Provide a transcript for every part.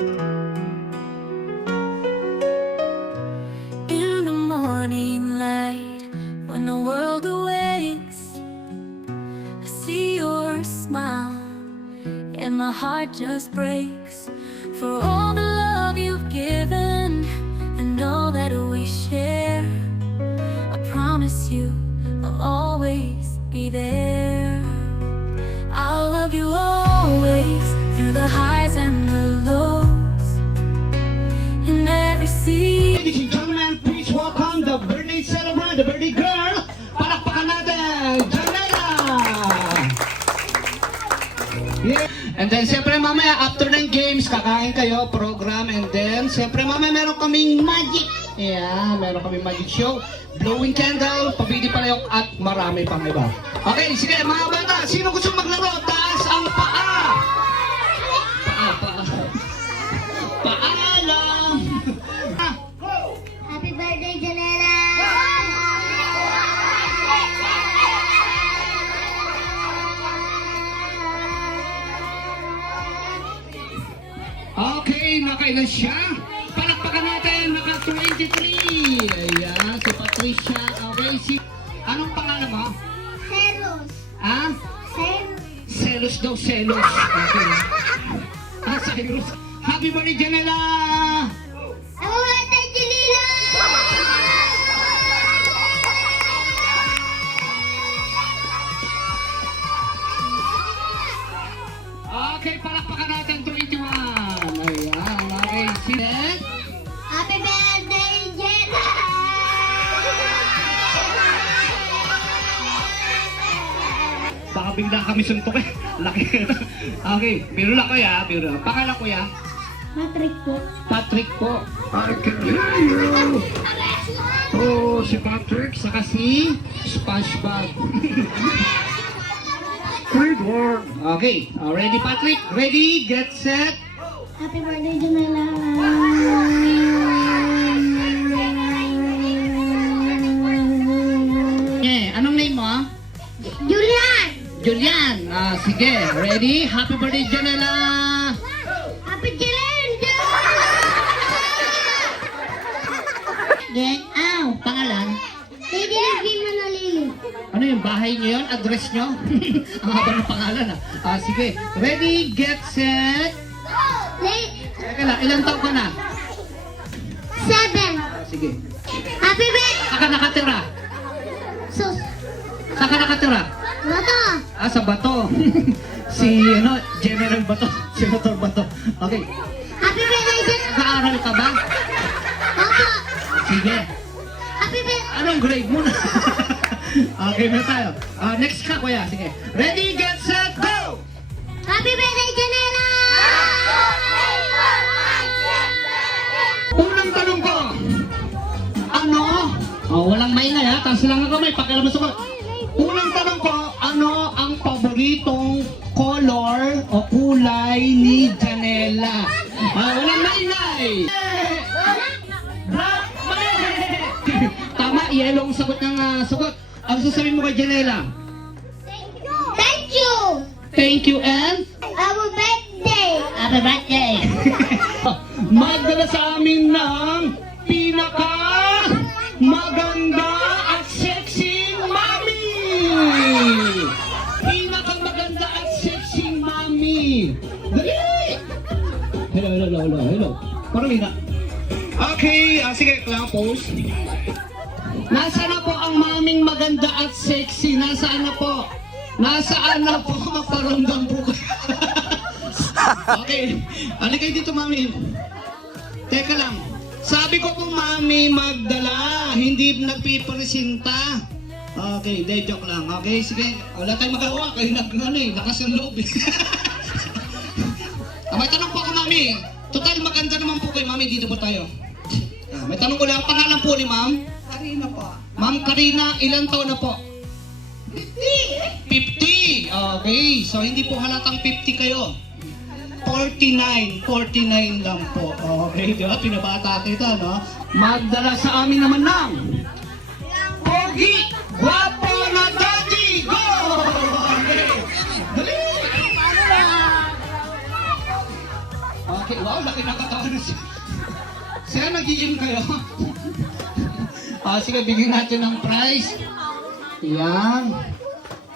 In the morning light, when the world awakes, I see your smile, and my heart just breaks for all the love you've given and all that we share. I promise you I'll always be there. I'll love you always, through the highs and the lows, in every season. Ladies and gentlemen, please welcome the birthday celebrant, the birthday girl. Palakpakan natin, Janela! Yeah. And then, siyempre mamaya, after ng games, kakain kayo, program, and then, siyempre mamaya, meron kaming magic. Yeah, meron kaming magic show. Blowing candle, pabili palayok, at marami pang iba. Okay, sige, mga bata, sino gusto maglaro? Taas ang paa! Paa. Paalam! Happy birthday, Janela! Okay, nakailan siya? Palakpakan natin, naka-23. Ayan, si Patricia. Okay, anong pangalan mo? Celos! Ah? Celos! Selos daw, selos. Okay. Ah, selos. Happy birthday, Janela! Happy birthday, Janela! Okay, palakpakan natin, 21. Ayan, okay. Sinet? Happy birthday, Janela! Baka bigla kami suntok eh. Laki. Okay, biro lang kuya, biro. Pangalan kuya? Patrick po. Patrick po. I can hear you. Oh, si Patrick, saka si SpongeBob. Squidward. Okay, ready Patrick? Ready, get set. Happy birthday, Janela! Anong name mo? Julian! Julian. Sige, ready? Happy birthday, Janela. Happy Julian! Gang, pangalan? Lady Levine Manalili. Ano yung bahay niyo yun? Address niyo? Ang haba ng pangalan sige, ready, get set. Teka lang, ilang taon ka na? 7. Sige. Happy birthday! Saan ka nakatira? Sus! Saan ka nakatira? Bato! Sa Bato. General Bato. Senator Bato. Okay. Happy birthday, Janela! Nag-aaral ka ba? Opo! Sige. Happy birthday! Anong grade mo na? Okay na tayo. Next ka, kuya. Sige. Ready, get set, go! Happy birthday, Janela! Unang tanong ko. Ano? Walang maingay ha. Taas lang ang kamay. Pakialaman sa ko. Unang tanong ko, ano ang paboritong color o kulay ni Janela? Walang maingay. Black, mali. Tama, yellow ang sagot ng sagot. Ang sasabihin mo kay Janela? Thank you! Thank you and? Happy birthday! Happy birthday! Magdala sa amin ng pinaka maganda at sexy mami! Pinaka maganda at sexy mami! Dali! Hello. Parang ina. Okay, sige, kailangan pose. Nasaan na po ang maming maganda at sexy? Nasaan na po? Nasaan na po? Magparamdam po kayo. Okay, alikay dito mami. Teka lang, sabi ko po mami magdala, hindi nagpipresenta. Okay, de joke lang. Okay, sige, wala tayong magawa. Kayo lakas ng loob. May tanong po ako mami. Total maganda naman po kayo mami, dito po tayo. May tanong ko lang, pangalan po ni ma'am? Karina po. Ma'am Karina, ilang taon na po? 50! 50! Okay, so hindi po halatang 50 kayo. 49 lang po. Okay, di ba? Pinabata kita, no? Magdala sa amin naman ng Pogi! Guwapo na daddy! Go! Okay. Dali! Laki, wow, laki ng katawan na siya. Sir, nag-iim kayo. Sige, bigyan natin ng prize. Yan.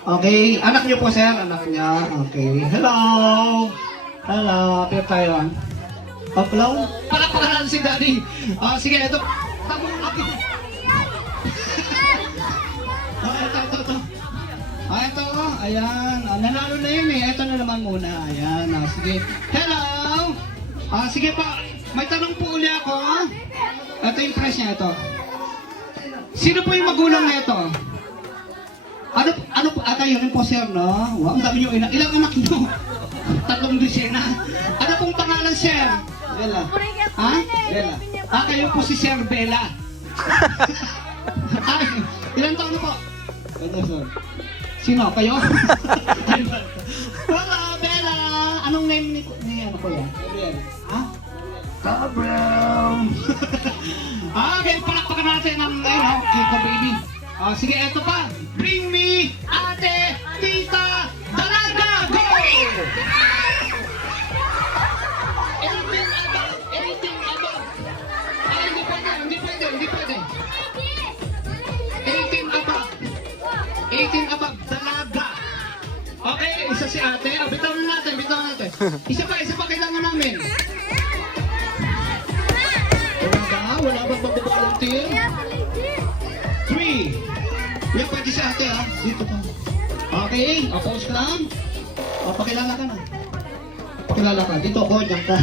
Okay, anak niyo po, sir. Anak niya. Okay. Hello. Hello. Pira tayo. Hello. Palakpakan si Daddy. Sige, ito. Tamang akin. Ito. Ito. Ayan. Nanalo na yun eh. Ito na naman muna. Ayan. Sige. Hello. Sige pa. May tanong po uli ako. Ito yung prize niya. Ito. Sino po yung magulang na ito? Ano po? Kayo rin po, sir, no? Wow, ang dami nyo. Ilang anak nyo? 3 desena. Ano pong pangalan, sir? Bella. Ha? Bella. Kayo po si Sir Bella. Ilang taon na po? Sino? Kayo? Hello, Bella! Anong name ni ano po yan? Gabriel. Ha? Gabriel! Okay, palakpakan natin ang Kiko Baby. Sige, eto pa. Bring me, ate, tita, dalaga, go! Anything above. Hindi pwede. Anything above, dalaga. Okay, isa si ate. Bitaw na natin. Isa pa kailangan namin. Wala bang mag-volunteer? 3. Yan, pwede si ate ha. Dito pa. Okay, pause ka lang. Pakilala ka na. Pakilala ka. Dito ako, dyan ka.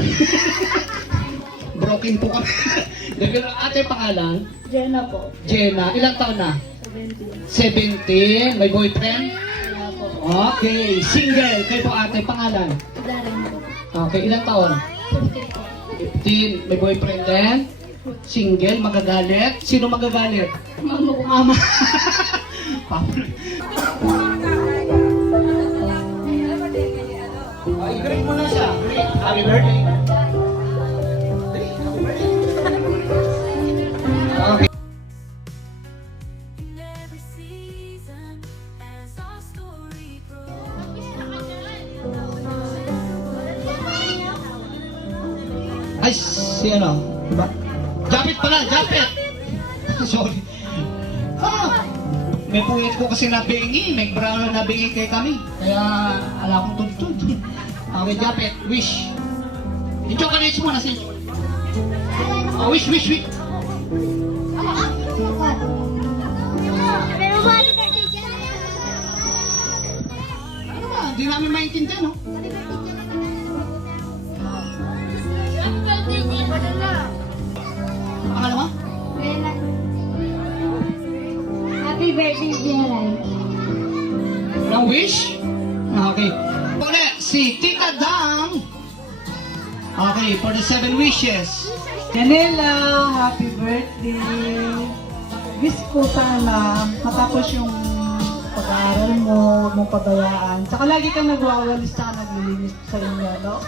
Broken po kami. Ate, pangalan? Jenna po. Jenna. Ilang taon na? 17. 17. May boyfriend? Wala po. Okay. Single. Kayo po ate, pangalan? Darren po. Okay, ilang taon? 15 po. 15. May boyfriend din? Single, magagalit? Sino magagalit? Mama ko. Mama. I-greet mo na siya. Great. Happy birthday. Okay. In every season, as our story grows. Ay, si ano? Diba? Japit pala, Japit! Sorry. May puwit ko kasi nabingi, may brown na nabingi kay kami. Kaya, ala akong tuntun. Okay, Japit, wish. Ito ka na mo na si... wish. Ano ba? Hindi namin maintindihan, no? Pangalawa? Happy birthday, Jenna. Walang wish? Okay. Uli, si Tita Dang. Okay, for the 7 wishes. Janela, happy birthday. Wish ko sana matapos yung pag-aaral mo, huwag mong pabayaan. Saka lagi kang nagwawalis saka naglilinis sa inyo, no?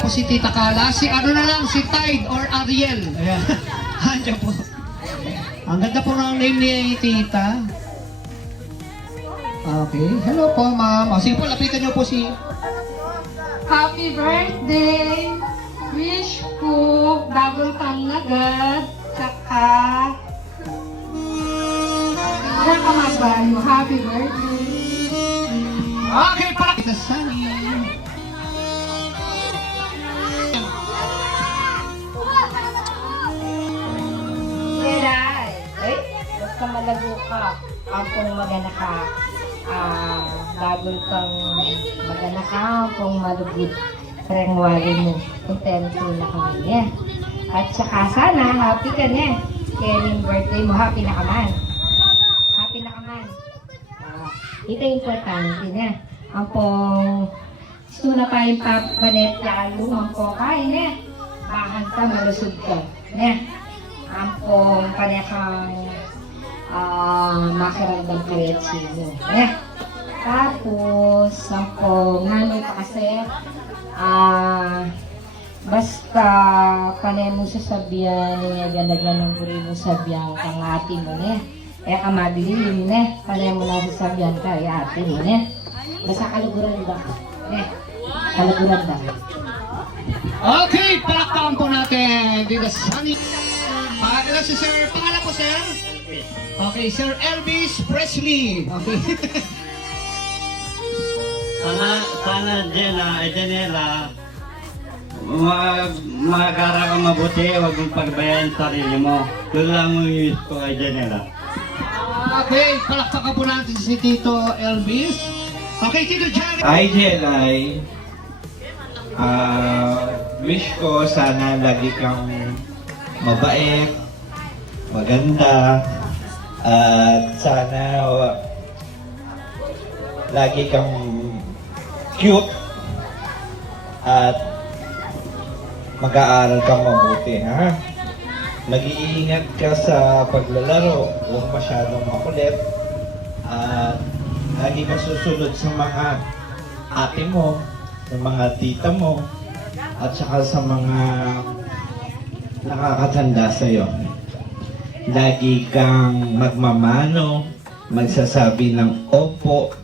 O si Tita Kala, si ano na lang, si Tide or Ariel. Ayan. Andiyan po. Ang ganda po ng name ni Tita. Okay. Hello po, ma'am. Sige po, lapitan niyo po si... Happy birthday! Wish ko double kang agad, saka nakamabayo. Happy birthday! Okay, para Tita Sunny. Yeray! Eh, basta malago ka. Ampong magana ka. Bagol kang magana ka. Ampong malugod. Rengwari mo. Contento na kami niya. At saka sana, happy ka niya. Kaya yung birthday mo, happy na ka man. Happy na ka man. Ito yung importante niya. Ampong gusto na pa yung papanet lalo. Ampong kain niya. Bahan ka, malusog ka. Niya. Ampong panekang makiramdam ka rin sino. Tapos, ampong nanay pa kasi, basta panay mo sasabihan niya, ganda-ganda ng puri mo sabihan kang ate mo niya. Kaya ka mabilin niya, panay mo na sasabihan ka, ate mo niya. Basta kaluguran ba? Kaluguran ba? Okay, palakpakan po natin dito sa Sunny. Ito si Sir, pangalan po Sir? Okay, Sir Elvis Presley. Okay. Sana Janela, mag-aaral ka mabuti, huwag mong pagbayan sa sarili mo. Doon lang mo yung ko kay Janela. Okay, palakpakan po natin si Tito Elvis. Okay, Tito Jerry. Hi, Jelay. Wish ko sana lagi kang mabait, maganda, at sana lagi kang cute at mag-aaral kang mabuti, ha? Mag-iingat ka sa paglalaro, huwag masyadong makulit, at lagi kang susunod sa mga ate mo, sa mga tita mo, at saka sa mga nakakatanda sa'yo. Lagi kang magmamano, magsasabi ng opo,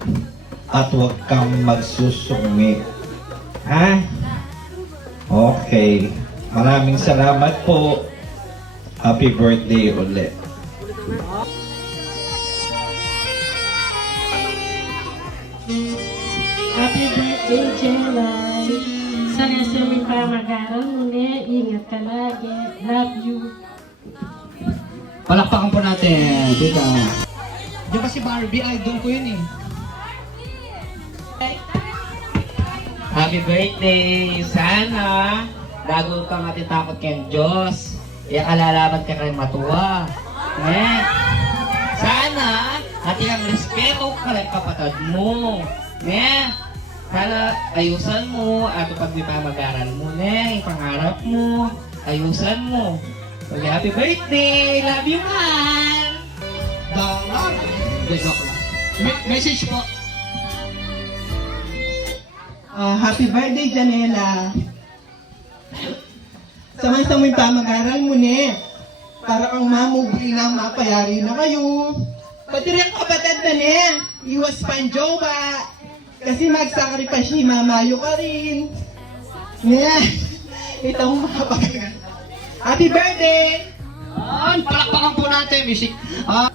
at huwag kang magsusumi. Ha? Okay. Maraming salamat po. Happy birthday ulit. Happy birthday, Jelay. Sana sumi pa mag-aral muli. Ingat ka lagi. Love you. Palakpakan po natin, Tita. Diyan ba si Barbie? Idol ko yun eh. Happy birthday! Sana bago ka matitakot kay Diyos, kalalaban ka kay matuwa. Sana hati kang respeto ka kay kapatid mo. Sana ayusan mo at pag di pa mag-aral mo, yung pangarap mo, ayusan mo. Okay, happy birthday! Love you, man! Darang. Joke lang. Message po. Happy birthday, Janela. Samay-samay pa mag-aral mo ne. Para kang mamugli na mapayari na kayo. Pati rin kapatid na ne. Iwas panjo ba? Kasi mag-sacrifice ni mamayo ka rin. Yeah. Itong makapagagal. Happy birthday! Palakpakan po natin, music. Hi,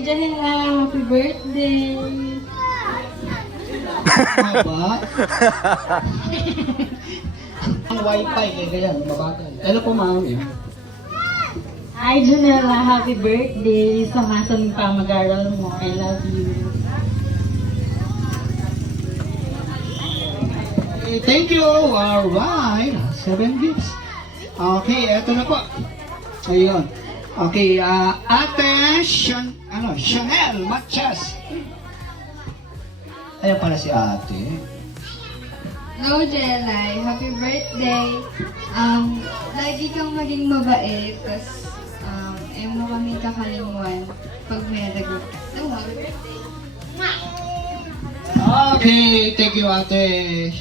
Janela. Happy birthday. Haba. Ang wifi, kaya ganyan, mabagal. Hello po, ma'am. Hi, Janela. Happy birthday. Samasan pa mag-aral mo. I love you. Okay, thank you. Alright. 7 gifts. Okay, eto na po. Ayun. Okay, Ate Chanel Matias. Ayan pala si ate. Hello, Jelay. Happy birthday. Lagi kang maging mabait. Tapos, mo kami kakalimuan pag may dagot. Happy birthday. Okay, thank you, Ate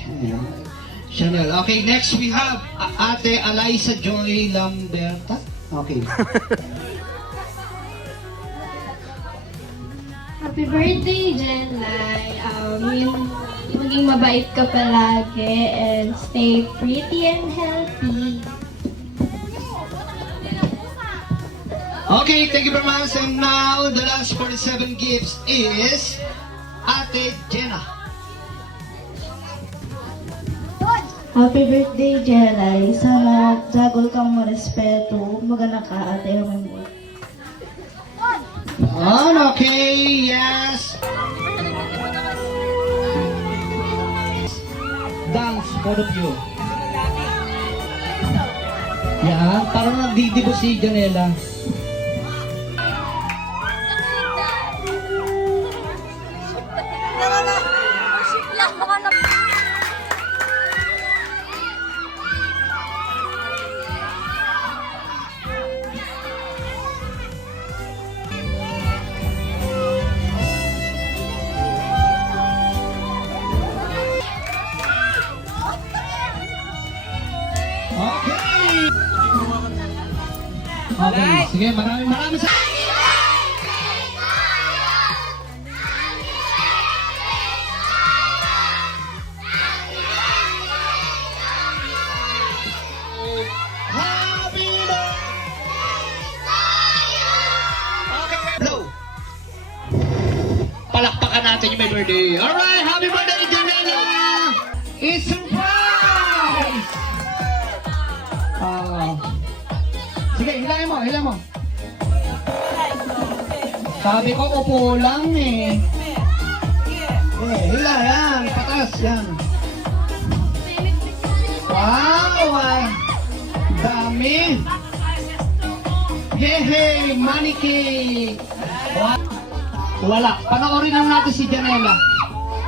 Chanel. Okay, next we have Ate Eliza Joy Lamberta. Okay. Happy birthday, Jelay. Maging mabait ka palagi and stay pretty and healthy. Okay, thank you very much. And now, the last 47 gifts is Ate Jenna. Happy birthday, Jelay. Sana jagol kang marespeto. Magana ka, ate. Okay, yes. Dance, both of you. Yan, parang nagdidibo si Janela. Okay, sige, maraming niyo may birthday. Alright, happy birthday, Janela! It's surprise! Sige, hilahin mo, hilahin mo. Sabi ko, upo lang eh. Hila, yan. Patas, yan. Wow! Dami! Yehey! Money cake! Wow. Wala. Panoorin lang natin si Janela.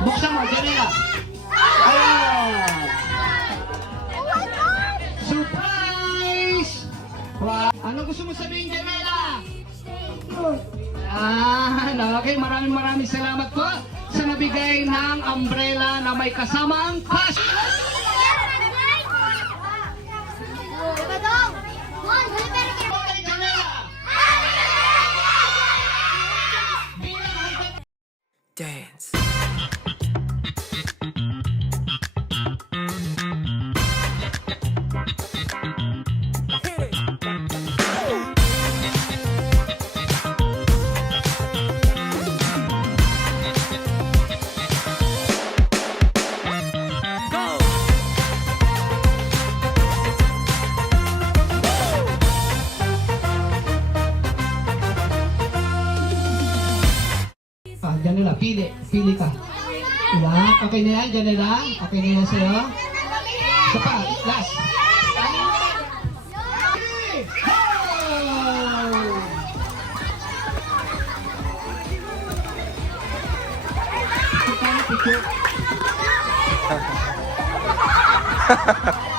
Buksan mo, Janela. Ayan! Surprise! Wow. Ano gusto mo sabihin, Janela? Okay, maraming salamat po sa nabigay ng umbrella na may kasamang cash. Dance. Janela, pili ka. Yan, okay na yan, Janela? Okay na yan sa'yo? Isa pa, last. Go!